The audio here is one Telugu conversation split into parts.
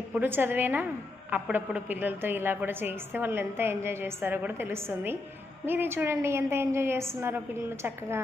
ఎప్పుడు చదివేనా? అప్పుడప్పుడు పిల్లలతో ఇలా కూడా చేయిస్తే వాళ్ళు ఎంత ఎంజాయ్ చేస్తారో కూడా తెలుస్తుంది. మీరే చూడండి ఎంత ఎంజాయ్ చేస్తున్నారో పిల్లలు చక్కగా.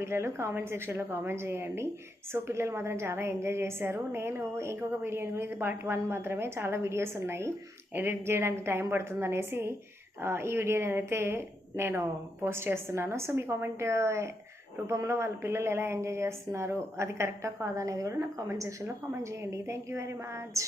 పిల్లలు కామెంట్ సెక్షన్లో కామెంట్ చేయండి. సో పిల్లలు మాత్రం చాలా ఎంజాయ్ చేశారు. నేను ఇంకొక వీడియో ఇది పార్ట్ వన్ మాత్రమే చాలా వీడియోస్ ఉన్నాయి. ఎడిట్ చేయడానికి టైం పడుతుంది అనేసి ఈ వీడియో నేనైతే నేను పోస్ట్ చేస్తున్నాను. సో మీ కామెంట్ రూపంలో వాళ్ళ పిల్లలు ఎలా ఎంజాయ్ చేస్తున్నారు అది కరెక్టా కాదా అనేది కూడా నాకు కామెంట్ సెక్షన్లో కామెంట్ చేయండి. Thank you very much